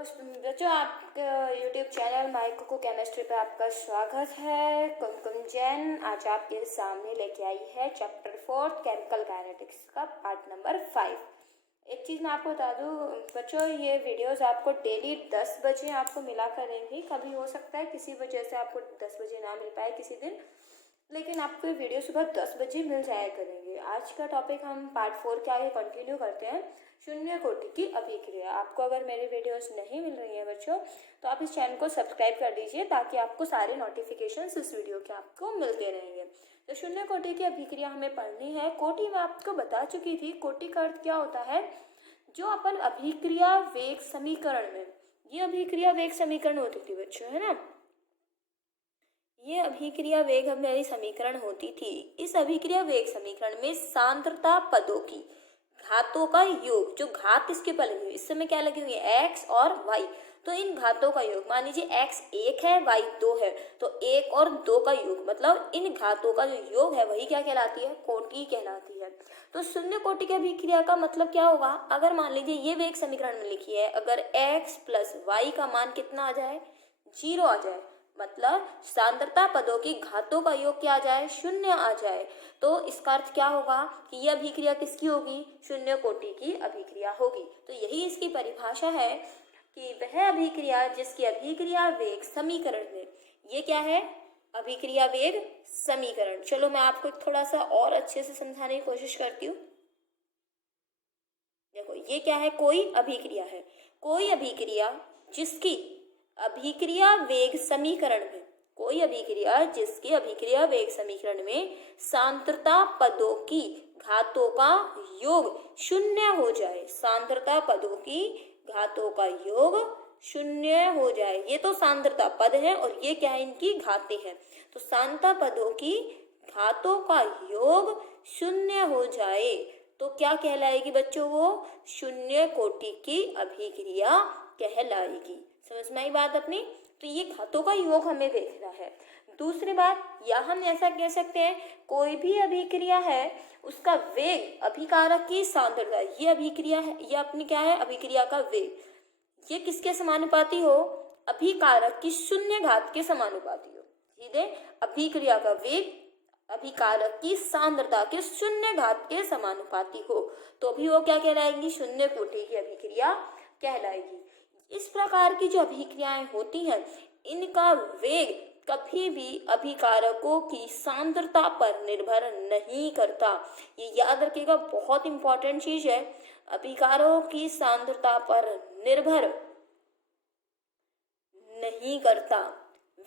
बच्चों, आपके YouTube channel micro chemistry पर आपका स्वागत है। कुमकुम जैन आज आपके सामने लेके आई है चैप्टर 4 केमिकल काइनेटिक्स का पार्ट नंबर 5। एक चीज़ मैं आपको बता दूं बच्चों, ये वीडियोस आपको डेली 10 बजे आपको मिला करेंगी। कभी हो सकता है किसी वजह से आपको 10 बजे ना मिल पाए किसी दिन, लेकिन आपको ये वीडियो सुबह 10 बजे मिल जाया करेंगे। आज का टॉपिक हम पार्ट 4 के आगे कंटिन्यू करते हैं, शून्य कोटि की अभिक्रिया। आपको अगर मेरी वीडियोस नहीं मिल रही हैं बच्चों, तो आप इस चैनल को सब्सक्राइब कर दीजिए ताकि आपको सारे नोटिफिकेशंस इस वीडियो के आपको मिलते रहेंगे। तो शून्य कोटि की अभिक्रिया हमें पढ़नी है। कोटि मैं आपको बता चुकी थी। कोटि का अर्थ क्या होता है? जो अपन अभिक्रिया वेग समीकरण में, ये अभिक्रिया वेग समीकरण होती थी बच्चों, है ना। ये अभिक्रिया वेग हमारी समीकरण होती थी। इस अभिक्रिया वेग समीकरण में सांद्रता पदों की घातों का योग, जो घात इसके पर लगी हुई, इस समय क्या लगी हुई है? x और y। तो इन घातों का योग, मान लीजिए x 1 है y 2 है, तो 1 और 2 का योग मतलब इन घातों का जो योग है वही क्या कहलाती है? कोटि कहलाती है। तो शून्य कोटि की अभिक्रिया का मतलब क्या होगा? अगर मान लीजिए ये वेग समीकरण में लिखी है, अगर x प्लस वाई का मान कितना आ जाए? 0 आ जाए, मतलब सांद्रता पदों की घातों का योग क्या आ जाए? 0 आ जाए। तो इसका अर्थ क्या होगा कि यह अभिक्रिया किसकी होगी? शून्य कोटि की अभिक्रिया होगी। तो यही इसकी परिभाषा है कि वह अभिक्रिया जिसकी अभिक्रिया वेग समीकरण में, ये क्या है? अभिक्रिया वेग समीकरण। चलो मैं आपको थोड़ा सा और अच्छे से समझाने की कोशिश करती हूँ। देखो ये क्या है? कोई अभिक्रिया है, कोई अभिक्रिया जिसकी अभिक्रिया वेग समीकरण में, कोई अभिक्रिया जिसके अभिक्रिया वेग समीकरण में सांद्रता पदों की घातों का योग 0 हो जाए। सांद्रता पदों की घातों का योग 0 हो जाए। ये तो सांद्रता पद है और ये क्या है? इनकी घातें हैं। तो सांद्रता पदों की घातों का योग 0 हो जाए तो क्या कहलाएगी बच्चों? वो शून्य कोटि की अभिक्रिया कहलाएगी। समझ में आई बात अपनी? तो ये घातों का योग हमें देखना है। दूसरी बात, या हम ऐसा कह सकते हैं कोई भी अभिक्रिया है उसका वेग अभिकारक की सांद्रता, ये अभिक्रिया है, ये अपनी क्या है? अभिक्रिया का वेग, ये किसके समानुपाती हो? अभिकारक की 0 घात के समानुपाती हो। सीधे अभिक्रिया का वेग अभिकारक की सांद्रता के 0 घात के समानुपाती हो, तो भी वो क्या कहलाएगी? शून्य कोटि की अभिक्रिया कहलाएगी। इस प्रकार की जो अभिक्रियाएं होती हैं, इनका वेग कभी भी अभिकारकों की सांद्रता पर निर्भर नहीं करता। ये याद रखिएगा, बहुत इंपॉर्टेंट चीज है। अभिकारकों की सांद्रता पर निर्भर नहीं करता।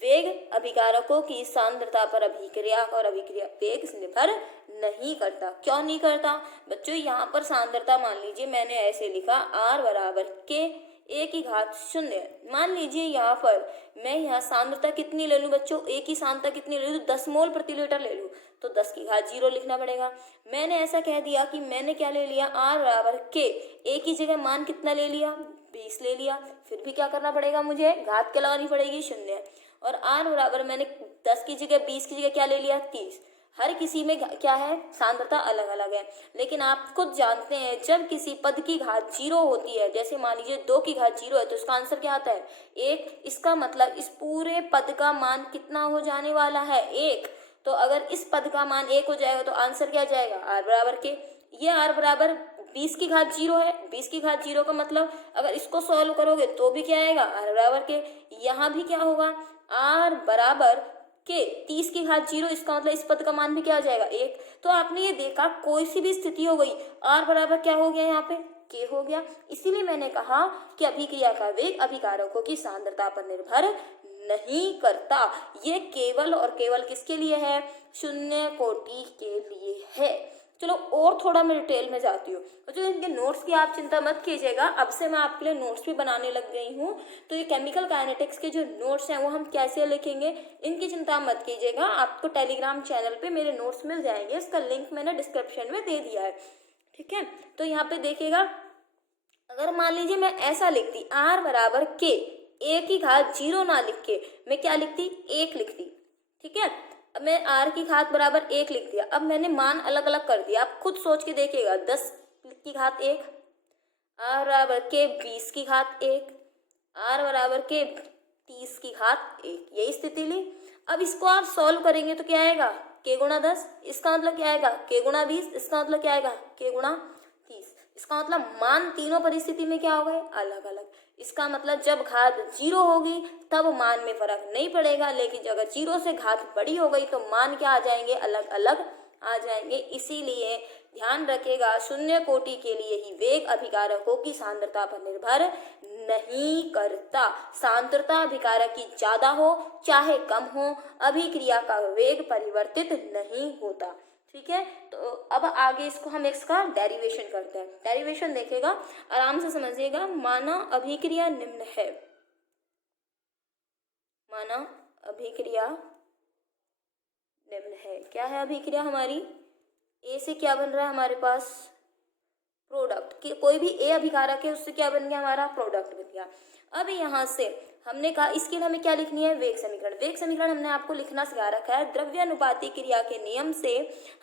वेग अभिकारकों की सांद्रता पर अभिक्रिया और अभिक्रिया वेग निर्भर नहीं करता। क्यों नहीं करता बच्चों? यहाँ पर सांद्रता मान लीजिए मैंने ऐसे लिखा, R बराबर के ए की घात 0। मान लीजिए यहाँ पर मैं यहाँ सांद्रता कितनी ले लूँ बच्चों? ए की सांद्रता कितनी ले लूँ? 10 मोल प्रति लीटर ले लूँ, तो 10 की घात 0 लिखना पड़ेगा। मैंने ऐसा कह दिया कि मैंने क्या ले लिया? R बराबर के ए की जगह मान कितना ले लिया? 20 ले लिया। फिर भी क्या करना पड़ेगा मुझे? घात क्या लगानी पड़ेगी? 0। और R बराबर मैंने 10 की जगह 20 की जगह क्या ले लिया? 30। हर किसी में क्या है? सांद्रता अलग अलग है, लेकिन आप खुद जानते हैं जब किसी पद की घात 0 होती है, जैसे मान लीजिए 2 की घात 0 है, तो इसका आंसर क्या आता है? 1। इसका मतलब इस पूरे पद का मान कितना हो जाने वाला है? 1। तो अगर इस पद का मान 1 हो जाएगा तो आंसर क्या जाएगा? R बराबर के। ये R बराबर 20 की घात 0 है। 20 की घात 0 का मतलब अगर इसको सॉल्व करोगे तो भी क्या आएगा? R बराबर के। यहाँ भी क्या होगा? R बराबर के 30 की घात 0, इसका मतलब इस पद का मान भी क्या आ जाएगा? 1। तो आपने ये देखा, कोई सी भी स्थिति हो गई, R बराबर क्या हो गया? यहाँ पे K हो गया। इसीलिए मैंने कहा कि अभिक्रिया का वेग अभिकारकों की सांद्रता पर निर्भर नहीं करता। ये केवल और केवल किसके लिए है? शून्य कोटि के लिए है। चलो और थोड़ा मैं डिटेल में जाती हूँ। तो जो इनके नोट्स की आप चिंता मत कीजिएगा, अब से मैं आपके लिए नोट्स भी बनाने लग गई हूँ। तो ये केमिकल काइनेटिक्स के जो नोट्स हैं वो हम कैसे लिखेंगे, इनकी चिंता मत कीजिएगा। आपको टेलीग्राम चैनल पे मेरे नोट्स मिल जाएंगे, इसका लिंक मैंने डिस्क्रिप्शन में दे दिया है, ठीक है। तो यहाँ पे देखिएगा, अगर मान लीजिए मैं ऐसा लिखती, R बराबर के ए की घात 0 ना लिख के मैं क्या लिखती? 1 लिखती, ठीक है। अब मैं R की घात बराबर 1 लिख दिया। अब मैंने मान अलग अलग कर दिया, आप खुद सोच के देखिएगा। 10 की घात 1, R बराबर के 20 की घात 1, r बराबर के 30 की घात 1, यही स्थिति ली। अब इसको आप सॉल्व करेंगे तो क्या आएगा, k गुणा 10, इसका मतलब क्या आएगा k गुणा 20, इसका मतलब क्या आएगा k गुणा 30। इसका मतलब मान तीनों परिस्थिति में क्या हो गए, अलग अलग। इसका मतलब जब घात 0 होगी तब मान में फर्क नहीं पड़ेगा, लेकिन अगर 0 से घात बड़ी हो गई तो मान क्या आ जाएंगे, अलग अलग आ जाएंगे। इसीलिए ध्यान रखेगा, शून्य कोटि के लिए ही वेग अभिकारकों की सांद्रता पर निर्भर नहीं करता। सांद्रता अभिकारक की ज्यादा हो चाहे कम हो, अभिक्रिया का वेग परिवर्तित नहीं होता। ठीक है, तो अब आगे इसको हम इसका डेरिवेशन करते हैं। डेरिवेशन देखेगा, आराम से समझिएगा। माना अभिक्रिया निम्न है, माना अभिक्रिया निम्न है। क्या है अभिक्रिया हमारी, ए से क्या बन रहा है हमारे पास, प्रोडक्ट। कोई भी ए अभिकारक है उससे क्या बन गया, हमारा प्रोडक्ट बन गया। अब यहाँ से हमने कहा इसके लिए हमें क्या लिखनी है, वेग समीकरण। वेग समीकरण हमने आपको लिखना सिखा रखा है। द्रव्यानुपाती क्रिया के नियम से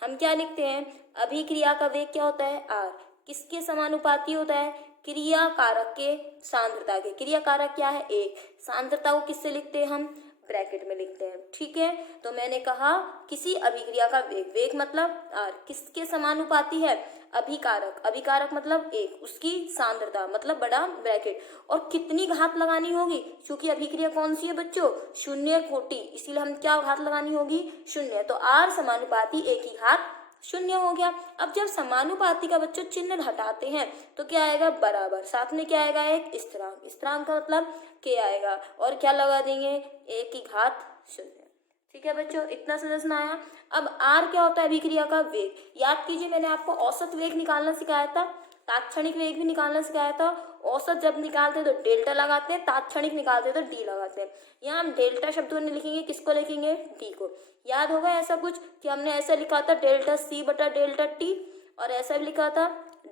हम क्या लिखते हैं, अभिक्रिया का वेग क्या होता है, आर। किसके समानुपाती होता है, क्रिया कारक के सांद्रता के। क्रिया कारक क्या है, एक। सांद्रता को किससे लिखते हैं हम, ब्रैकेट में लिखते हैं। ठीक है, तो मैंने कहा किसी अभिक्रिया का वेग, वेग मतलब आर, किसके समानुपाती है, अभिकारक। अभिकारक मतलब एक, उसकी सांद्रता मतलब बड़ा ब्रैकेट, और कितनी घात लगानी होगी, क्योंकि अभिक्रिया कौन सी है बच्चों, शून्य कोटि, इसीलिए हम क्या घात लगानी होगी, शून्य। तो आर समानुपाती ए की घात शून्य हो गया। अब जब समानुपाती का बच्चों चिन्ह हटाते हैं तो क्या आएगा, बराबर, साथ में क्या आएगा, एक स्थिरांक। स्थिरांक का मतलब के आएगा, और क्या लगा देंगे, ए की घात शून्य। ठीक है बच्चों, इतना समझ में आया। अब आर क्या होता है, अभिक्रिया का वेग। याद कीजिए मैंने आपको औसत वेग निकालना सिखाया था, तात्क्षणिक वेग भी निकालना सिखाया था। औसत जब निकालते हैं तो डेल्टा लगाते हैं, तात्क्षणिक निकालते हैं तो डी लगाते हैं। यहाँ हम डेल्टा शब्द नहीं लिखेंगे, किसको लिखेंगे, डी को। याद होगा ऐसा कुछ कि हमने ऐसा लिखा था डेल्टा सी बटा डेल्टा टी, और ऐसा भी लिखा था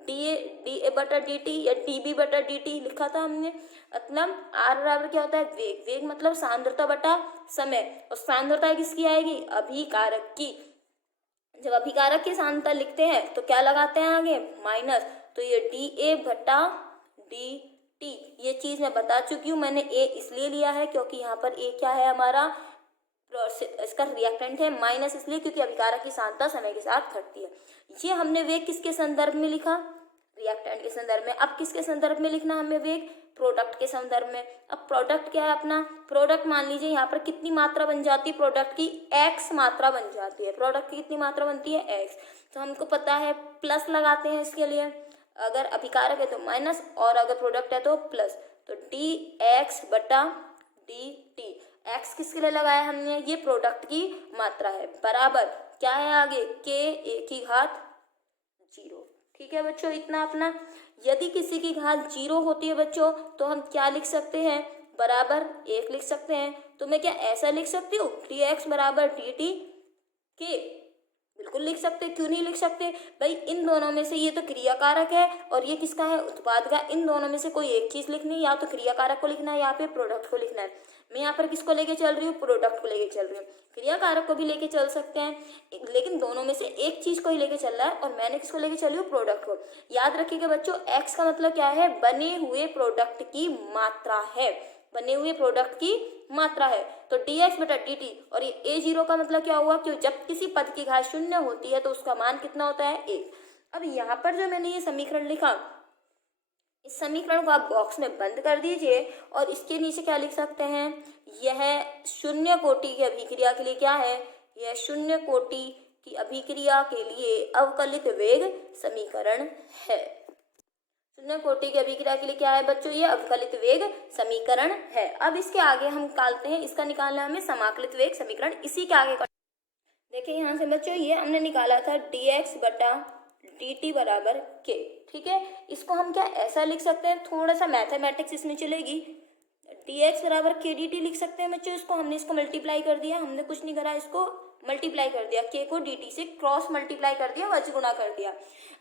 डी बटा डी टी या डी बी बटा डी टी लिखा था हमने। मतलब आर बराबर क्या होता है, वेग। वेग मतलब सांद्रता बटा समय, और सांद्रता किसकी आएगी, अभिकारक की। जब अभिकारक की सांद्रता लिखते हैं तो क्या लगाते हैं आगे, माइनस। तो ये डी ए बटा डी टी, ये चीज मैं बता चुकी हूँ। मैंने ए इसलिए लिया है क्योंकि यहाँ पर ए क्या है हमारा, इसका रिएक्टेंट है, माइनस इसलिए क्योंकि अभिकारक की सांद्रता समय के साथ घटती है। ये हमने वेग किसके संदर्भ में लिखा, रिएक्टेंट के संदर्भ में। अब किसके संदर्भ में लिखना हमें वेग, प्रोडक्ट के संदर्भ में। अब प्रोडक्ट क्या है अपना, प्रोडक्ट मान लीजिए यहाँ पर कितनी मात्रा बन जाती है, प्रोडक्ट की x मात्रा बन जाती है। प्रोडक्ट की कितनी मात्रा बनती है, x। तो हमको पता है प्लस लगाते हैं इसके लिए, अगर अभिकारक है तो माइनस, और अगर प्रोडक्ट है तो प्लस। तो डी एक्स बटा डी टी, एक्स किसके लिए लगाया हमने, ये प्रोडक्ट की मात्रा है, बराबर क्या है आगे, के ए की घात 0। ठीक है बच्चों, इतना अपना। यदि किसी की घात 0 होती है बच्चों तो हम क्या लिख सकते हैं, बराबर 1 लिख सकते हैं। तो मैं क्या ऐसा लिख सकती हूँ, डी एक्स बराबर डी टी के, बिल्कुल लिख सकते। क्यों नहीं लिख सकते भाई, इन दोनों में से ये तो क्रिया कारक है और ये किसका है, उत्पाद का। इन दोनों में से कोई एक चीज लिखनी है, या तो क्रिया कारक को लिखना है या फिर प्रोडक्ट को लिखना है। मैं यहाँ पर किसको लेके चल रही हूँ, प्रोडक्ट को लेके चल रही हूँ। क्रिया कारक को भी लेके चल सकते हैं, लेकिन दोनों में से एक चीज को ही लेके चल रहा है, और मैंने किसको लेके चल रही हूँ, प्रोडक्ट को। याद रखिएगा बच्चों, एक्स का मतलब क्या है, बने हुए प्रोडक्ट की मात्रा है, बने हुए प्रोडक्ट की मात्रा है। तो डी एक्स बटा डी टी, और ये ए 0 का मतलब क्या हुआ, कि जब किसी पद की घात 0 होती है तो उसका मान कितना होता है, 1। अब यहाँ पर जो मैंने ये समीकरण लिखा, इस समीकरण को आप बॉक्स में बंद कर दीजिए, और इसके नीचे क्या लिख सकते हैं, यह शून्य कोटि की अभिक्रिया के लिए क्या है, यह शून्य कोटि की अभिक्रिया के लिए अवकलित वेग समीकरण है। शून्य कोटि की अभिक्रिया के लिए क्या है बच्चों, ये अवकलित वेग समीकरण है। अब इसके आगे हम निकालते हैं, इसका निकालना हमें समाकलित वेग समीकरण। इसी के आगे देखिए यहाँ से बच्चों, ये हमने निकाला था डी एक्स बटा डी टी बराबर के। ठीक है, इसको हम क्या ऐसा लिख सकते हैं, थोड़ा सा मैथमेटिक्स इसमें चलेगी। डी एक्स बराबर के डी टी लिख सकते हैं बच्चों। इसको हमने इसको मल्टीप्लाई कर दिया, हमने कुछ नहीं करा, इसको मल्टीप्लाई कर दिया, के को डी टी से क्रॉस मल्टीप्लाई कर दिया, वज गुणा कर दिया।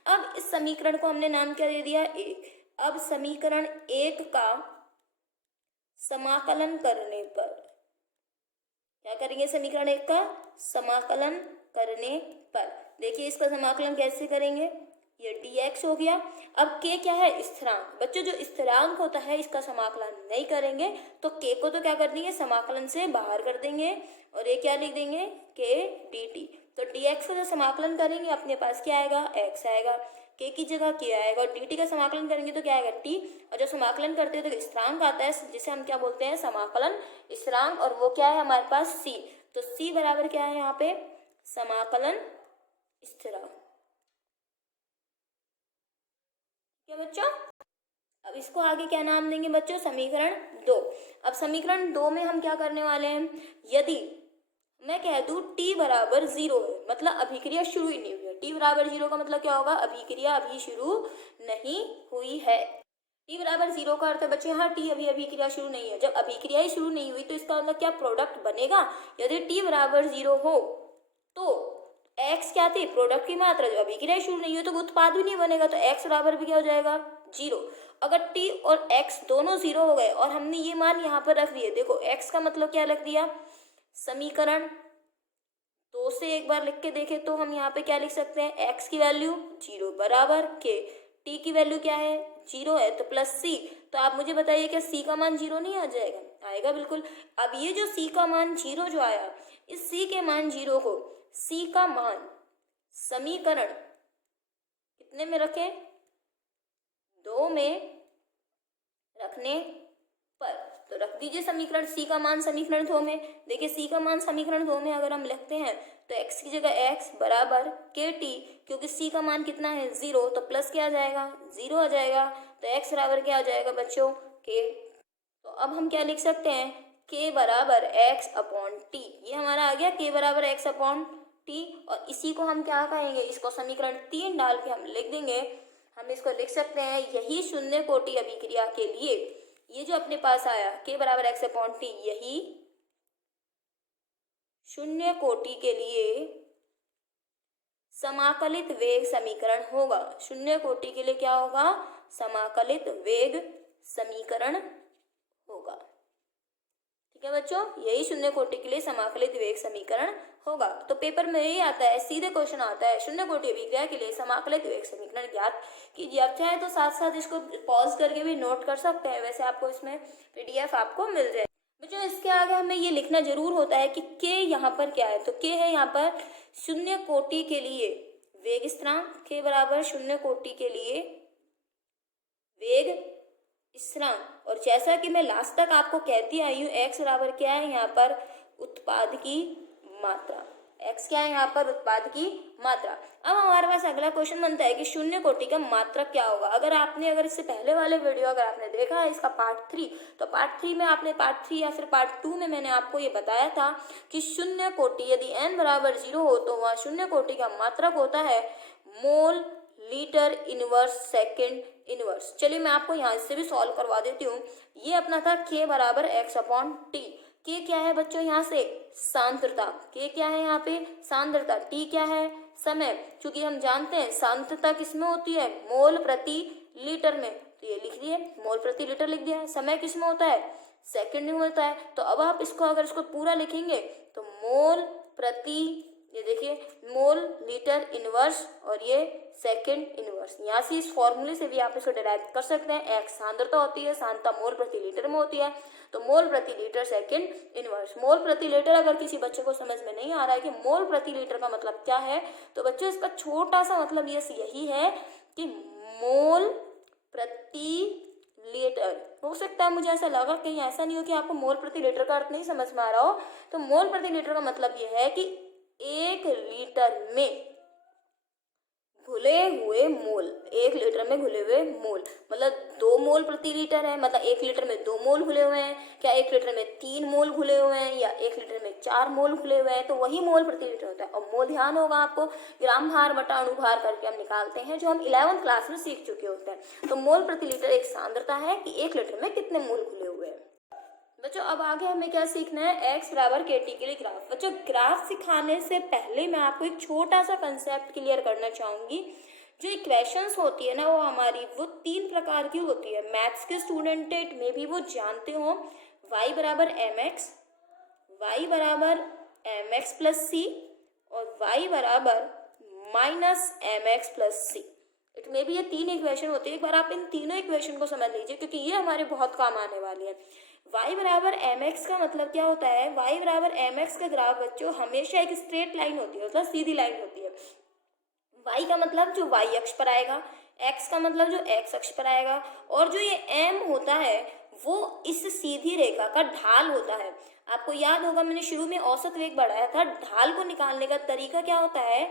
अब इस समीकरण को हमने नाम क्या दे दिया, 1। अब समीकरण 1 का समाकलन करने पर क्या करेंगे, समीकरण 1 का समाकलन करने पर देखिए इसका समाकलन कैसे करेंगे, ये dx हो गया। अब k क्या है, स्थिरांक। बच्चों जो स्थिरांक होता है इसका समाकलन नहीं करेंगे तो k को तो क्या कर देंगे, समाकलन से बाहर कर देंगे और ये क्या लिख देंगे, k dt। तो dx का जो समाकलन करेंगे अपने पास क्या आएगा, x आएगा, k की जगह k आएगा और dt का समाकलन करेंगे तो क्या आएगा, t। और जो समाकलन करते हैं तो स्थिरांक आता है जिसे हम क्या बोलते हैं, समाकलन स्थिरांक, और वो क्या है हमारे पास c। तो c बराबर क्या है यहाँ पे, समाकलन स्थिरांक। क्या बच्चों, अब इसको आगे क्या नाम देंगे बच्चों, समीकरण 2। अब समीकरण 2 में हम क्या करने वाले हैं, यदि मैं कह दूं t बराबर 0 है, मतलब अभिक्रिया शुरू ही नहीं हुई है। t बराबर 0 का मतलब क्या होगा, अभिक्रिया अभी शुरू नहीं हुई है। t बराबर 0 का अर्थ है बच्चे, हाँ t अभी अभिक्रिया शुरू नहीं है। जब अभिक्रिया ही शुरू नहीं हुई तो इसका मतलब क्या, प्रोडक्ट बनेगा। यदि t बराबर 0 हो तो x क्या थी, प्रोडक्ट की मात्रा। जो अभिक्रिया शुरू नहीं हुई तो उत्पाद भी नहीं बनेगा, तो x बराबर भी क्या हो जाएगा, 0। अगर t और x दोनों 0 हो गए और हमने ये मान यहाँ पर रख दिए, देखो x का मतलब क्या रख दिया, समीकरण 2 से एक बार लिख के देखें तो हम यहाँ पे क्या लिख सकते हैं, x की वैल्यू 0 बराबर k, t की वैल्यू क्या है, 0 है, तो प्लस c। तो आप मुझे बताइए क्या c का मान 0 नहीं आ जाएगा, आएगा बिल्कुल। अब ये जो c का मान 0 जो आया, इस c के मान 0 को c का मान समीकरण कितने में रखें, 2 में रखने पर, तो रख दीजिए समीकरण c का मान समीकरण 2 में। देखिए c का मान समीकरण 2 में अगर हम लिखते हैं तो x की जगह x बराबर kt, क्योंकि c का मान कितना है, 0, तो प्लस क्या आ जाएगा, 0 आ जाएगा। तो x बराबर क्या आ जाएगा बच्चों, k। तो अब हम क्या लिख सकते हैं, k बराबर x अपॉन t, ये हमारा आ गया k बराबर x अपॉन t। और इसी को हम क्या कहेंगे, इसको समीकरण 3 डाल के हम लिख देंगे। हम इसको लिख सकते हैं, यही शून्य कोटि अभिक्रिया के लिए ये जो अपने पास आया k बराबर x अपॉन टी, यही शून्य कोटि के लिए समाकलित वेग समीकरण होगा। शून्य कोटि के लिए क्या होगा, समाकलित वेग समीकरण होगा। ठीक है बच्चों, यही शून्य कोटि के लिए समाकलित वेग समीकरण होगा। तो पेपर में यही आता है, सीधे क्वेश्चन आता है, शून्य कोटि अभिक्रिया के लिए समाकलित वेग समीकरण ज्ञात कीजिए। आप चाहे तो साथ साथ इसको पॉज करके भी नोट कर सकते हैं, वैसे आपको इसमें पीडीएफ आपको मिल जाए। बच्चों इसके आगे हमें ये लिखना जरूर होता है कि k यहाँ पर क्या है, तो k है यहाँ पर शून्य कोटि के लिए वेग स्थिरांक, k बराबर शून्य कोटि के लिए वेग स्थिरांक। और जैसा कि मैं लास्ट तक आपको कहती आई हूँ, x बराबर क्या है यहाँ पर, उत्पाद की मात्रा। x क्या है यहाँ पर, उत्पाद की मात्रा। अब हमारे पास अगला क्वेश्चन बनता है कि शून्य कोटि का मात्रक क्या होगा। अगर इससे पहले वाले वीडियो अगर आपने देखा है इसका पार्ट 3, तो पार्ट 3 में आपने पार्ट 3 या फिर पार्ट 2 में मैंने आपको ये बताया था कि शून्य कोटि यदि n बराबर 0 हो तो वह शून्य कोटि का मात्रक होता है mole litre inverse second inverse. चलिए मैं आपको यहाँ इससे भी सॉल्व करवा देती हूँ। ये अपना था k बराबर x अपॉन टी। k क्या है बच्चों, यहाँ से सांद्रता, k क्या है यहाँ पे, सांद्रता, t क्या है, समय। क्योंकि हम जानते हैं सांद्रता किसमें होती है, मोल प्रति लीटर में, तो ये लिख दिए, मोल प्रति लीटर लिख दिया। समय किसमें होता है, सेकंड में होता है। तो अब आप अगर इसको पूरा लिखेंगे तो मोल प्रति, ये देखिए मोल लीटर इनवर्स और ये सेकंड इनवर्स। यहाँ से इस फॉर्मूले से भी आप इसको डिराइव कर सकते हैं। x सांद्रता होती है, सांद्रता मोल प्रति लीटर में होती है, तो मोल प्रति लीटर सेकंड इनवर्स। मोल प्रति लीटर अगर किसी बच्चे को समझ में नहीं आ रहा है कि मोल प्रति लीटर का मतलब क्या है, तो बच्चों इसका छोटा सा मतलब यही है कि मोल प्रति लीटर। हो सकता है मुझे ऐसा लगा कहीं ऐसा नहीं हो कि आपको मोल प्रति लीटर का अर्थ नहीं समझ में आ रहा हो। तो मोल प्रति लीटर का मतलब ये है कि 1 लीटर में घुले हुए मोल, 1 लीटर में घुले हुए मोल मतलब 2 मोल प्रति लीटर है। मतलब 1 लीटर में 2 मोल घुले हुए हैं, क्या 1 लीटर में 3 मोल घुले हुए हैं या 1 लीटर में 4 मोल घुले हुए हैं, तो वही मोल प्रति लीटर होता है। और मोल ध्यान होगा आपको, ग्राम भार बटा अणुभार करके हम निकालते हैं, जो हम 11th क्लास में सीख चुके होते हैं। तो मोल प्रति लीटर एक सांद्रता है कि 1 लीटर में कितने मोल घुले हुए हैं। बच्चों अब आगे हमें क्या सीखना है, x बराबर kt के लिए ग्राफ। बच्चों ग्राफ सिखाने से पहले मैं आपको एक छोटा सा कंसेप्ट क्लियर करना चाहूँगी। जो इक्वेशंस होती है ना वो हमारी, वो 3 प्रकार की होती है। मैथ्स के स्टूडेंट में भी वो जानते हो, y बराबर mx, y बराबर mx प्लस c और y बराबर minus mx plus c। It में भी ये 3 इक्वेशन होती है। एक बार आप इन तीनों इक्वेशन को समझ लीजिए, क्योंकि ये हमारे बहुत काम आने वाली है। y बराबर एम एक्स का मतलब क्या होता है? y बराबर एम एक्स का ग्राफ बच्चों हमेशा एक स्ट्रेट लाइन होती है, मतलब सीधी लाइन होती है। y का मतलब जो y अक्ष पर आएगा, x का मतलब जो x अक्ष पर आएगा, और जो ये m होता है वो इस सीधी रेखा का ढाल होता है। आपको याद होगा मैंने शुरू में औसत वेग बढ़ाया था। ढाल को निकालने का तरीका क्या होता है?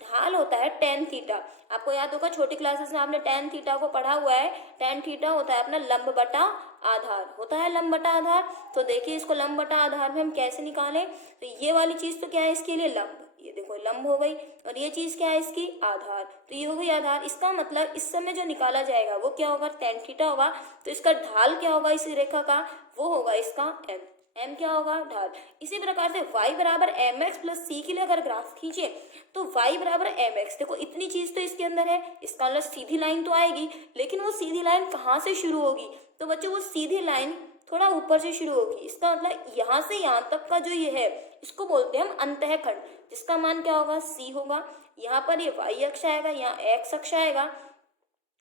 ढाल होता है tan थीटा। आपको याद होगा छोटी क्लासेस में आपने tan थीटा को पढ़ा हुआ है। tan थीटा होता है अपना लंब बटा आधार, होता है लंब बटा आधार। तो देखिए इसको लंब बटा आधार में हम कैसे निकालें? तो ये वाली चीज तो क्या है इसके लिए? लंब। ये देखो लंब हो गई, और ये चीज क्या है इसकी? आधार। तो ये हो गई आधार। इसका मतलब इस समय जो निकाला जाएगा वो क्या होगा? tan थीटा होगा। तो इसका ढाल क्या होगा इस रेखा का? वो होगा इसका m। m क्या होगा? ढाल। इसी प्रकार से y बराबर एम एक्स प्लस सी के लिए अगर ग्राफ खींचे तो y बराबर एम एक्स, देखो इतनी चीज तो इसके अंदर है, इसका मतलब सीधी लाइन तो आएगी, लेकिन वो सीधी लाइन कहाँ से शुरू होगी? तो बच्चों वो सीधी लाइन थोड़ा ऊपर से शुरू होगी। इसका मतलब यहाँ से यहाँ तक का जो ये है इसको बोलते हैं हम अंतःखंड, जिसका मान क्या होगा? c होगा। यहाँ पर ये y अक्ष आएगा, यहाँ x अक्ष आएगा,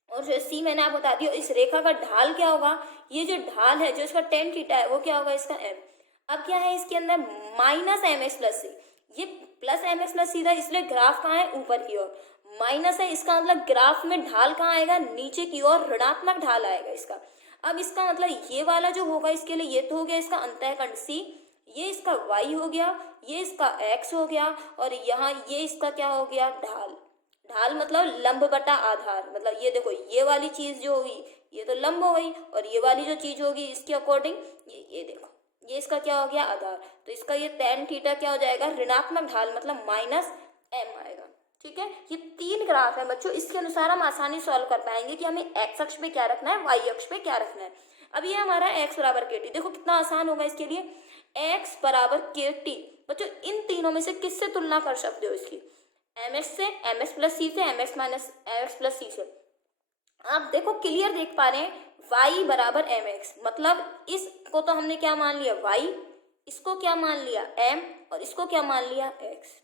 और जो c मैंने आपको बता दिया। इस रेखा का ढाल क्या होगा? ये जो ढाल है, जो इसका tan थीटा है, वो क्या होगा? इसका m। अब क्या है इसके अंदर? माइनस एम एक्स प्लस सी। ये प्लस एम एक्स प्लस सी था, इसलिए ग्राफ कहाँ है? ऊपर की ओर। माइनस है, इसका मतलब ग्राफ में ढाल कहाँ आएगा? नीचे की ओर, ऋणात्मक ढाल आएगा इसका। अब इसका मतलब ये वाला जो होगा इसके लिए, ये तो हो गया इसका अंतःखंड c, ये इसका y हो गया, ये इसका x हो गया, और यहाँ ये इसका क्या हो गया? ढाल। ढाल मतलब लंब बटा आधार। मतलब ये देखो ये वाली चीज जो होगी ये तो लंब हो गई, और ये वाली जो चीज होगी इसके अकॉर्डिंग ये देखो ये इसका क्या हो गया? आधार। तो इसका ये tan थीटा क्या हो जाएगा? ऋणात्मक ढाल, मतलब माइनस m आएगा। ठीक है, ये 3 ग्राफ है बच्चों, इसके अनुसार हम आसानी सॉल्व कर पाएंगे कि हमें x अक्ष पे क्या रखना है, y अक्ष पे क्या रखना है। अब ये हमारा x बराबर kt, देखो कितना आसान होगा इसके लिए। x बराबर kt बच्चों इन तीनों में से किससे तुलना कर सकते हो? इसकी mx से, mx प्लस सी से, mx माइनस mx प्लस सी से। आप देखो क्लियर देख पा रहे हैं, y बराबर mx, मतलब इसको तो हमने क्या मान लिया? y, इसको क्या मान लिया? m, और इसको क्या मान लिया? x।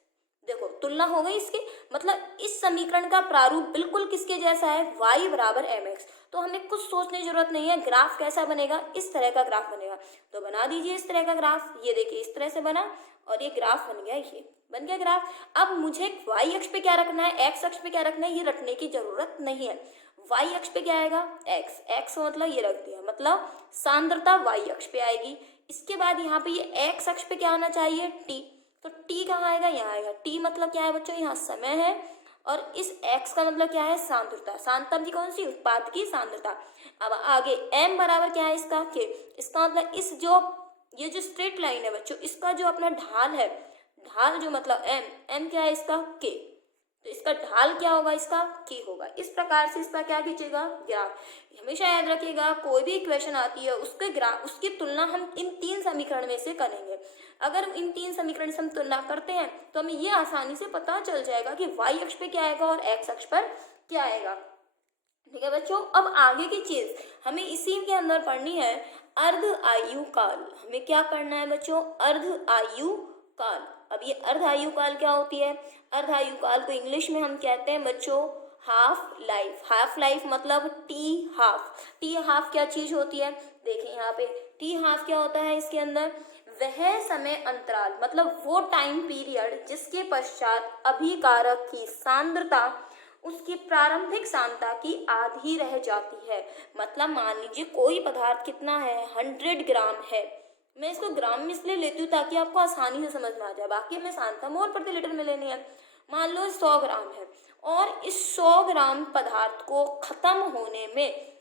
देखो तुलना हो गई इसकी। मतलब इस समीकरण का प्रारूप बिल्कुल किसके जैसा है? y बराबर mx। तो हमें कुछ सोचने की जरूरत नहीं है। ग्राफ कैसा बनेगा? इस तरह का ग्राफ बनेगा। तो बना दीजिए इस तरह का ग्राफ। ये देखिए इस तरह से बना, और ये ग्राफ बन गया, ये बन गया ग्राफ। अब मुझे y अक्ष पे क्या रखना है, x अक्ष पे क्या रखना है, ये रखने की जरूरत नहीं है। y अक्ष पे क्या आएगा? x। x मतलब ये रख दिया, मतलब सांद्रता y अक्ष पे आएगी। इसके बाद यहाँ पे ये x अक्ष पे क्या आना चाहिए? t। तो t कहाँ आएगा? यहाँ आएगा। t मतलब क्या है बच्चों? यहाँ समय है, और इस x का मतलब क्या है? सांद्रता। सांद्रता भी कौन सी? उत्पाद की सांद्रता। अब आगे m बराबर क्या है इसका? k। इसका मतलब इस जो ये जो स्ट्रेट लाइन है बच्चों, इसका जो अपना ढाल है, ढाल जो मतलब m क्या है इसका? k। तो इसका ढाल क्या होगा? इसका k होगा। इस प्रकार से इसका क्या खींचेगा? ग्राफ। हमेशा याद रखिएगा कोई भी इक्वेशन आती है उसके ग्राफ, उसकी तुलना हम इन 3 समीकरण में से करेंगे। अगर इन 3 समीकरण से हम तुलना करते हैं तो हमें ये आसानी से पता चल जाएगा कि y अक्ष पे क्या आएगा और x अक्ष पर क्या आएगा। ठीक है बच्चों, अब आगे की चीज हमें इसी के अंदर पढ़नी है, अर्ध आयु काल। हमें क्या पढ़ना है बच्चों? अर्ध आयु काल। अब ये अर्ध आयु काल क्या होती है? अर्ध आयु काल को इंग्लिश में हम कहते हैं बच्चों हाफ लाइफ। हाफ लाइफ मतलब टी हाफ। टी हाफ क्या चीज होती है? देखिए यहाँ पे टी हाफ क्या होता है इसके अंदर? वह समय अंतराल, मतलब वो टाइम पीरियड जिसके पश्चात अभिकारक की सांद्रता उसकी प्रारंभिक सांद्रता की आधी रह जाती है। मतलब मान लीजिए कोई पदार्थ कितना है? 100 ग्राम है। मैं इसको ग्राम में इसलिए लेती हूँ ताकि आपको आसानी से समझ में आ जाए, बाकी हमें सांद्रता मोल प्रति लीटर में लेनी है। मान लो 100 ग्राम है, और इस 100 ग्राम पदार्थ को खत्म होने में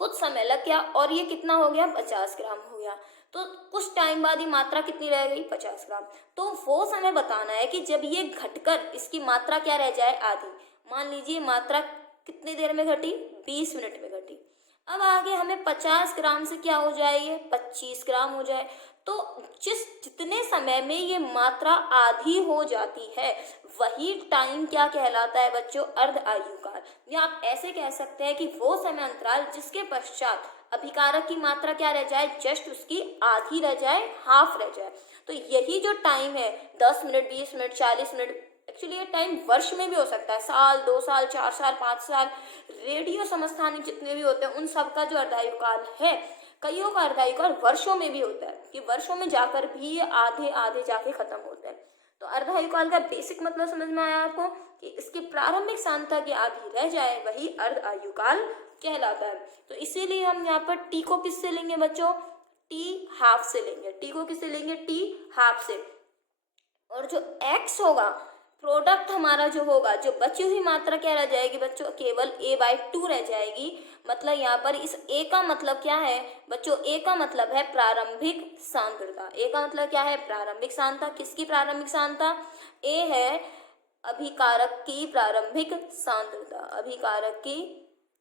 कुछ समय लग गया, और ये कितना हो गया? 50 ग्राम हो गया। तो कुछ टाइम बाद ये मात्रा कितनी रह गई? 50 ग्राम। तो वो समय बताना है कि जब ये घटकर इसकी मात्रा क्या रह जाए? आधी। मान लीजिए मात्रा कितनी देर में घटी? 20 मिनट में घटी। अब आगे हमें 50 ग्राम से क्या हो जाए? ये 25 ग्राम हो जाए। तो जितने समय में ये मात्रा आधी हो जाती है वही टाइम क्या कहलाता है बच्चों? अर्ध आयु काल। या आप ऐसे कह सकते हैं कि वो समय अंतराल जिसके पश्चात अभिकारक की मात्रा क्या रह जाए? जस्ट उसकी आधी रह जाए, हाफ रह जाए। तो यही जो टाइम है 10 मिनट, 20 मिनट, 40 मिनट, एक्चुअली ये टाइम वर्ष में भी हो सकता है, साल, 2 साल, 4 साल, 5 साल। रेडियो समस्थानिक जितने भी होते हैं उन सब का जो अर्धायुकाल है, कईयों का अर्धायुकाल वर्षों में भी होता है कि वर्षों में जाकर भी ये आधे आधे जाके खत्म होते हैं। तो अर्धायुकाल का बेसिक मतलब समझ में आया आपको कि इसकी प्रारंभिक सांद्रता की आधी रह जाए वही अर्ध आयुकाल कहलाता है। तो इसीलिए हम यहाँ पर टी को किससे लेंगे बच्चों, टी हाफ से लेंगे। टी को किससे लेंगे, टी हाफ से। और जो एक्स होगा, प्रोडक्ट हमारा जो होगा, जो बची हुई मात्रा क्या रह जाएगी बच्चों, केवल a/2 रह जाएगी। मतलब यहाँ पर इस a का मतलब क्या है बच्चों, a का मतलब है प्रारंभिक सांद्रता। a का मतलब क्या है, प्रारंभिक सांद्रता। किसकी प्रारंभिक सांद्रता, a है अभिकारक की प्रारंभिक सांद्रता, अभिकारक की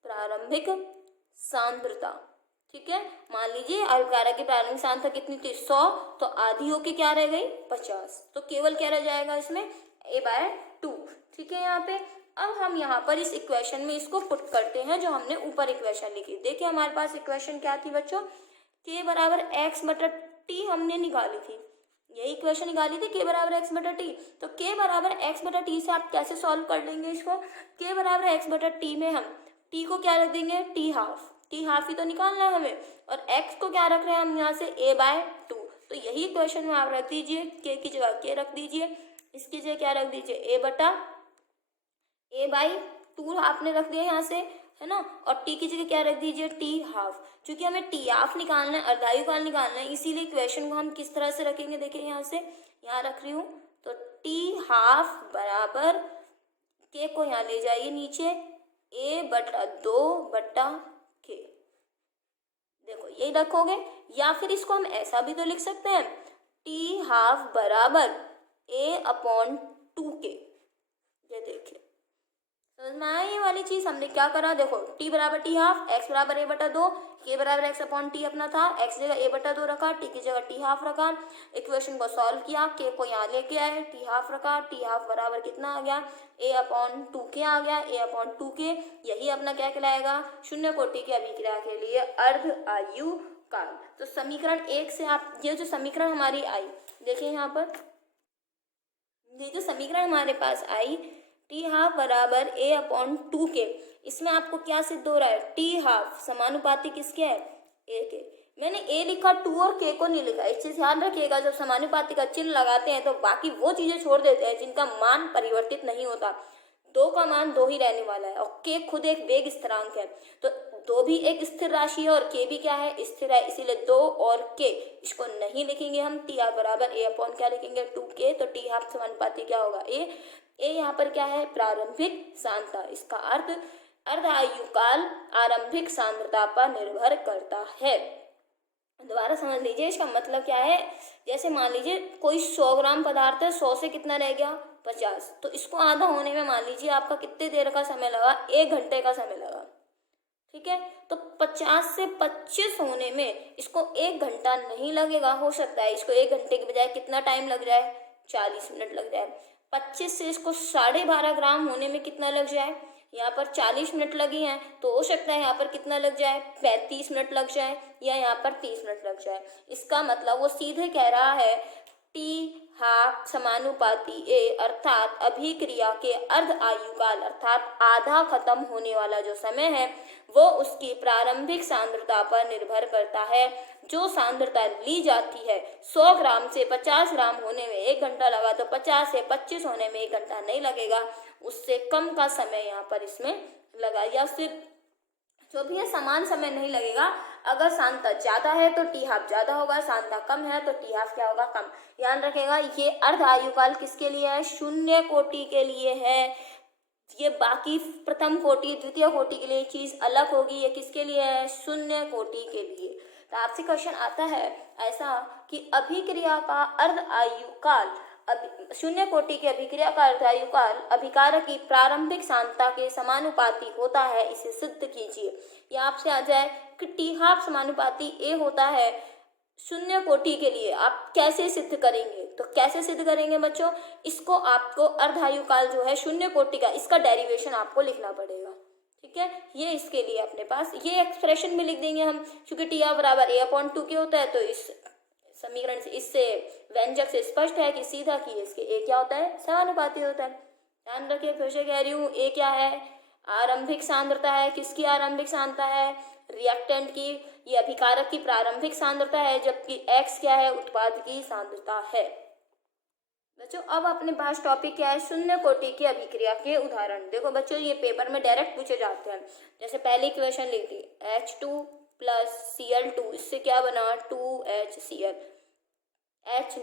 प्रारंभिक सांद्रता। ठीक है, मान लीजिए अभिकारक की प्रारंभिक सांद्रता कितनी थी, 100, तो आधी होके क्या रह गई, 50। तो केवल क्या रह जाएगा इसमें, a/2। ठीक है, यहाँ पे अब हम यहाँ पर इस इक्वेशन में इसको पुट करते हैं जो हमने ऊपर इक्वेशन लिखी। देखिए हमारे पास इक्वेशन क्या थी बच्चों, k बराबर x/t हमने निकाली थी, यही इक्वेशन निकाली थी, k बराबर x/t। तो k बराबर x/t से आप कैसे सॉल्व कर लेंगे इसको, k बराबर x/t में हम t को क्या रख देंगे, t हाफ ही तो निकालना है हमें, और x को क्या रख रहे हैं हम यहाँ से, a/2। तो यही इक्वेशन में आप रख दीजिए, k की जगह k रख दीजिए, इसकी जगह क्या रख दीजिए, a/2 आपने रख दिया यहाँ से, है ना, और t की जगह क्या रख दीजिए, t हाफ। क्योंकि हमें t हाफ निकालना है, अर्धायुकाल निकालना है, इसीलिए इक्वेशन को हम किस तरह से रखेंगे, देखिए यहाँ से, यहाँ रख रही हूँ, तो t हाफ बराबर k को यहाँ ले जाइए नीचे, a/2/k। देखो यही रखोगे, या फिर इसको हम ऐसा भी तो लिख सकते हैं, t हाफ बराबर a/2k। ये देखिए समझ में आया ये वाली चीज, हमने क्या करा, देखो t बराबर t हाफ, x बराबर a/2, k बराबर x/t अपना था, x जगह a/2 रखा, t की जगह t हाफ रखा, इक्वेशन को सॉल्व किया, k को यहाँ लेके आए, t हाफ रखा, t हाफ बराबर कितना आ गया, a/2k आ गया, a/2k। यही अपना क्या कहलाएगा, शून्य कोटि की अभिक्रिया के लिए अर्ध आयु काल। तो समीकरण 1 से आप ये जो समीकरण हमारी आई, देखिए यहाँ पर ये जो समीकरण हमारे पास आई, टी हाफ बराबर a/2k, इसमें आपको क्या सिद्ध हो रहा है, टी हाफ समानुपाती किसके है, a के। मैंने a लिखा, 2 और k को नहीं लिखा। इस चीज ध्यान रखिएगा, जब समानुपाती का चिन्ह लगाते हैं तो बाकी वो चीजें छोड़ देते हैं जिनका मान परिवर्तित नहीं होता। 2 का मान 2 ही रहने वाला है, और k खुद एक वेग स्थिरांक है, तो 2 भी एक स्थिर राशि है और k भी क्या है, स्थिर है, इसीलिए 2 और k इसको नहीं लिखेंगे हम। टी हाफ बराबर a/ क्या लिखेंगे, 2k। तो टी हाफ समानुपाती क्या होगा, a यहाँ पर क्या है, प्रारंभिक सांद्रता। इसका अर्थ अर्ध आयुकाल आरंभिक सांद्रता पर निर्भर करता है। दोबारा समझ लीजिए, इसका मतलब क्या है, जैसे मान लीजिए कोई 100 ग्राम पदार्थ है, 100 से कितना रह गया, 50, तो इसको आधा होने में मान लीजिए आपका कितने देर का समय लगा, 1 घंटे का समय लगा। ठीक है, तो 50 से 25 होने में इसको 1 घंटा नहीं लगेगा, हो सकता है इसको 1 घंटे के बजाय कितना टाइम लग जाए, 40 मिनट लग जाए। 25 से इसको 12.5 ग्राम होने में कितना लग जाए, यहाँ पर 40 मिनट लगी हैं, तो हो सकता है यहाँ पर कितना लग जाए, 35 मिनट लग जाए, या यहाँ पर 30 मिनट लग जाए। इसका मतलब वो सीधे कह रहा है टी हाफ समानुपाती a अर्थात अभिक्रिया के अर्ध आयुकाल अर्थात आधा खत्म होने वाला जो समय है वो उसकी प्रारंभिक सांद्रता पर निर्भर करता है। जो सांद्रता ली जाती है 100 ग्राम से 50 ग्राम होने में 1 घंटा लगा, तो 50 से 25 होने में 1 घंटा नहीं लगेगा, उससे कम का समय यहाँ पर इसमें लगा, या फिर जो भी है समान समय नहीं लगेगा। अगर सांद्रता ज्यादा है तो टी हाफ ज्यादा होगा, सांद्रता कम है तो टी हाफ क्या होगा, कम। ध्यान रखेगा, ये अर्ध आयुकाल किसके लिए है, शून्य कोटि के लिए है। ये बाकी प्रथम कोटि द्वितीय कोटि के लिए चीज अलग होगी, ये किसके लिए है, शून्य कोटि के लिए। तो आपसे क्वेश्चन आता है ऐसा कि अभिक्रिया का अर्ध आयुकाल, शून्य कोटि की अभिक्रिया का अर्धायुकाल अभिकारक की प्रारंभिक सांद्रता के समानुपाती होता है, इसे सिद्ध कीजिए। या आपसे आ जाए कि टी हाफ समानुपाती ए होता है शून्य कोटि के लिए, आप कैसे सिद्ध करेंगे, तो कैसे सिद्ध करेंगे बच्चों, इसको आपको अर्धायुकाल जो है शून्य कोटि का, इसका डेरिवेशन आपको लिखना पड़ेगा। ठीक है, ये इसके लिए अपने पास ये एक्सप्रेशन में लिख देंगे हम, क्योंकि टी हाफ बराबर a/2k होता है, तो इस समीकरण से, इससे व्यंजक से स्पष्ट है कि सीधा की इसके ए क्या होता है, समानुपाती होता है। ध्यान रखिए, फिर से कह रही हूँ, ए क्या है, आरंभिक सांद्रता है। किसकी आरंभिक सांद्रता है, रिएक्टेंट की। ये अभिकारक की प्रारंभिक सांद्रता है, जबकि एक्स क्या है, उत्पाद की सांद्रता है। बच्चों अब अपने पास टॉपिक क्या है, शून्य कोटि की अभिक्रिया के उदाहरण। देखो बच्चों ये पेपर में डायरेक्ट पूछे जाते हैं। जैसे पहली इक्वेशन लिख दी, H2 + Cl2, इससे क्या बना, 2HCl। एच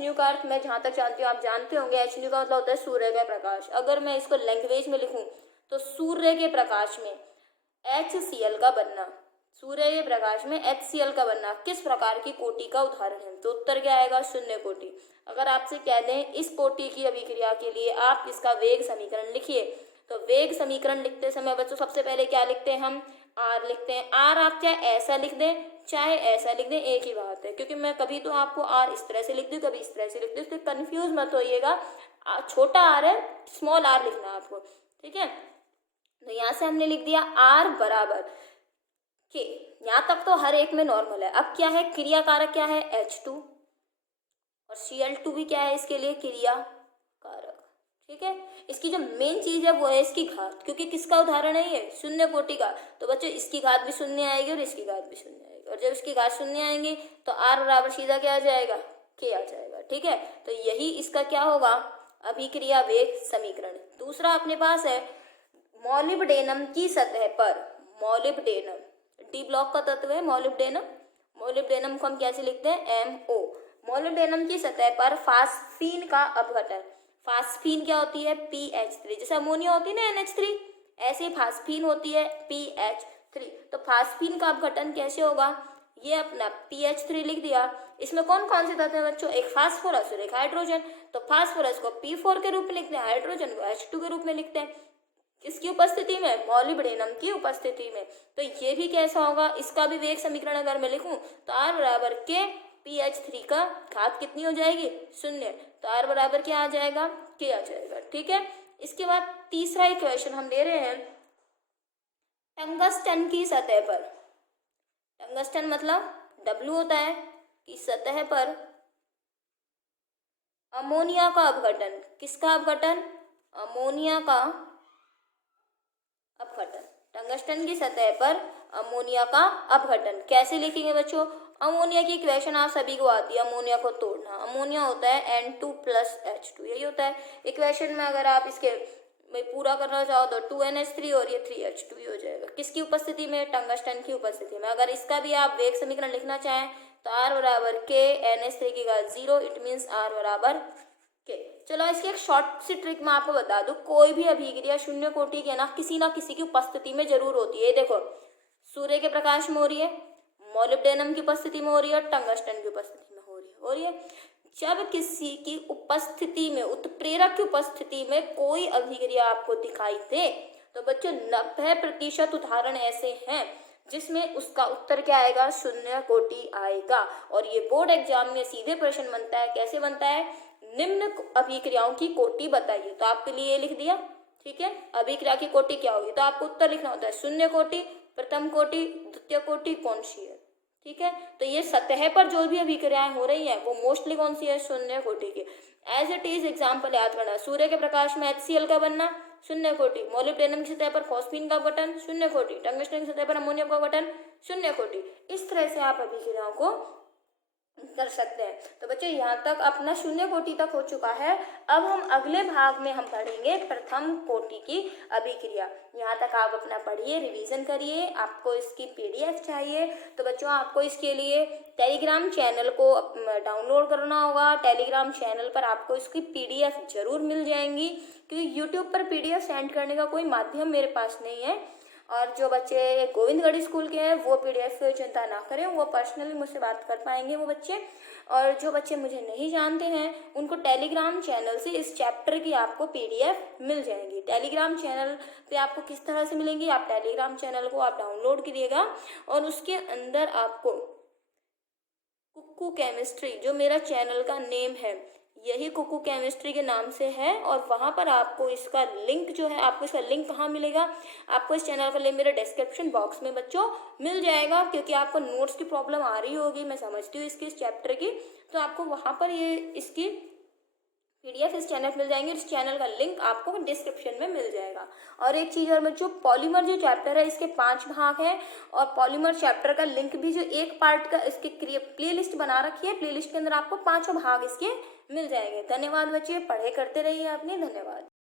न्यू का अर्थ मैं जहाँ तक जानती हूँ आप जानते होंगे, एच न्यू का मतलब होता है सूर्य का प्रकाश। अगर मैं इसको लैंग्वेज में लिखूँ तो सूर्य के प्रकाश में HCl का बनना, सूर्य के प्रकाश में HCl का बनना किस प्रकार की कोटि का उदाहरण है, तो उत्तर क्या आएगा, शून्य कोटि। अगर आपसे कह दें इस कोटि की अभिक्रिया के लिए आप इसका वेग समीकरण लिखिए, तो वेग समीकरण लिखते समय बच्चों सबसे पहले क्या लिखते हैं, हम आर लिखते हैं। आर आप चाहे ऐसा लिख दें चाहे ऐसा लिख दें, एक ही बात है, क्योंकि मैं कभी तो आपको आर इस तरह से लिख दूँ, कभी इस तरह से लिख दूँ, इसलिए कन्फ्यूज मत होइएगा। छोटा आर है, स्मॉल आर लिखना है आपको, ठीक है। तो यहाँ से हमने लिख दिया आर बराबर के, यहाँ तक तो हर एक में नॉर्मल है। अब क्या है, क्रिया कारक क्या है, H2, और Cl2 भी क्या है इसके लिए, क्रिया कारक, ठीक है। इसकी जो मेन चीज है वो है इसकी घात, क्योंकि किसका उदाहरण है ये, शून्य कोटि का। तो बच्चों इसकी घात भी शून्य आएगी और इसकी घात भी शून्य आएगी, और जब इसकी घात शून्य आएंगी तो आर बराबर सीधा क्या आ जाएगा, के आ जाएगा, ठीक है। तो यही इसका क्या होगा, अभिक्रिया वेग समीकरण। दूसरा अपने पास है मॉलिब्डेनम की सतह पर, मॉलिब्डेनम डी ब्लॉक का तत्व है मॉलिब्डेनम। मॉलिब्डेनम को हम कैसे लिखते हैं, MO। मॉलिब्डेनम की सतह पर फास्फीन का अपघटन, फास्फीन क्या होती है, PH3, जैसे अमोनिया होती है ना NH3, ऐसे फास्फीन होती है PH3। तो फास्फीन का अपघटन कैसे होगा, ये अपना PH3 लिख दिया। इसमें कौन कौन से तत्व है बच्चों, एक फास्फोरस और एक हाइड्रोजन। तो फास्फोरस को P4 के रूप में लिखते हैं, हाइड्रोजन को H2 के रूप में लिखते हैं। किसकी उपस्थिति में, मॉलिब्डेनम की उपस्थिति में। तो ये भी कैसा होगा, इसका भी वेग समीकरण अगर मैं लिखूं तो R बराबर के PH3 का घात कितनी हो जाएगी, शून्य। तो R बराबर क्या आ जाएगा, के आ जाएगा, ठीक है। इसके बाद तीसरा इक्वेशन हम ले रहे हैं टंगस्टन की सतह पर। टंगस्टन मतलब W होता है, की सतह पर अमोनिया का अपघटन, किसका अपघटन, अमोनिया का अपघटन। टंगस्टन की सतह पर अमोनिया का अपघटन कैसे लिखेंगे बच्चों, अमोनिया की इक्वेशन आप सभी को आती है, अमोनिया को तोड़ना। अमोनिया होता है N2 + H2, यही होता है इक्वेशन में। अगर आप इसके में पूरा करना चाहो तो 2NH3 और ये 3H2 ही हो जाएगा। किसकी उपस्थिति में, टंगस्टन की उपस्थिति में। अगर इसका भी आप वेग समीकरण लिखना चाहें तो R बराबर के NH3 की घात 0, इट मीन्स R बराबर के। चलो इसकी एक शॉर्ट सी ट्रिक मैं आपको बता दूं, कोई भी अभिक्रिया शून्य कोटि के ना किसी की उपस्थिति में जरूर होती है। देखो सूर्य के प्रकाश में हो रही है, मॉलिब्डेनम की उपस्थिति में हो रही है, टंगस्टन की उपस्थिति में हो रही है। जब किसी की उपस्थिति में, उत्प्रेरक की उपस्थिति में कोई अभिक्रिया आपको दिखाई दे तो बच्चों 90% उदाहरण ऐसे हैं जिसमें उसका उत्तर क्या आएगा, शून्य कोटि आएगा। और ये बोर्ड एग्जाम में सीधे प्रश्न बनता है, कैसे बनता है, निम्न अभिक्रियाओं की कोटि बताइए। तो आपके लिए ये लिख दिया, ठीक है। अभिक्रिया की कोटि क्या होगी, तो आपको उत्तर लिखना होता है शून्य कोटि, प्रथम कोटि, द्वितीय कोटि, कौन सी है, ठीक है। तो ये सतह पर जो भी अभिक्रियाएं हो रही हैं वो मोस्टली कौन सी है, शून्य कोटि की। एज इट इज एग्जाम्पल याद करना, सूर्य के प्रकाश में HCl का बनना, शून्य कोटि। मॉलिब्डेनम की सतह पर फॉस्फीन का अपघटन, शून्य कोटि। टंगस्टन की सतह पर अमोनियम का अपघटन, शून्य कोटि। इस तरह से आप अभिक्रियाओं को कर सकते हैं। तो बच्चों यहाँ तक अपना शून्य कोटि तक हो चुका है। अब हम अगले भाग में हम पढ़ेंगे प्रथम कोटि की अभिक्रिया। यहाँ तक आप अपना पढ़िए, रिवीजन करिए। आपको इसकी PDF चाहिए तो बच्चों आपको इसके लिए टेलीग्राम चैनल को डाउनलोड करना होगा। टेलीग्राम चैनल पर आपको इसकी PDF जरूर मिल जाएंगी, क्योंकि यूट्यूब पर PDF सेंड करने का कोई माध्यम मेरे पास नहीं है। और जो बच्चे गोविंदगढ़ स्कूल के हैं वो PDF चिंता ना करें, वो पर्सनली मुझसे बात कर पाएंगे वो बच्चे। और जो बच्चे मुझे नहीं जानते हैं उनको टेलीग्राम चैनल से इस चैप्टर की आपको PDF मिल जाएंगी। टेलीग्राम चैनल पे आपको किस तरह से मिलेंगी, आप टेलीग्राम चैनल को आप डाउनलोड करिएगा और उसके अंदर आपको कुक्कू केमिस्ट्री, जो मेरा चैनल का नेम है, यही कुकू केमिस्ट्री के नाम से है। और वहाँ पर आपको इसका लिंक जो है, आपको इसका लिंक कहाँ मिलेगा, आपको इस चैनल का लिंक मेरे डिस्क्रिप्शन बॉक्स में बच्चों मिल जाएगा, क्योंकि आपको नोट्स की प्रॉब्लम आ रही होगी, मैं समझती हूँ इसकी, इस चैप्टर की। तो आपको वहाँ पर ये इसकी PDF इस चैनल पर मिल जाएंगे। इस चैनल का लिंक आपको डिस्क्रिप्शन में मिल जाएगा। और एक चीज़ और बच्चों, पॉलीमर जो चैप्टर है इसके 5 भाग हैं, और पॉलीमर चैप्टर का लिंक भी जो एक पार्ट का इसके प्लेलिस्ट बना रखी है, प्लेलिस्ट के अंदर आपको 5 भाग इसके मिल जाएंगे। धन्यवाद बच्चे, पढ़े करते रहिए आपने, धन्यवाद।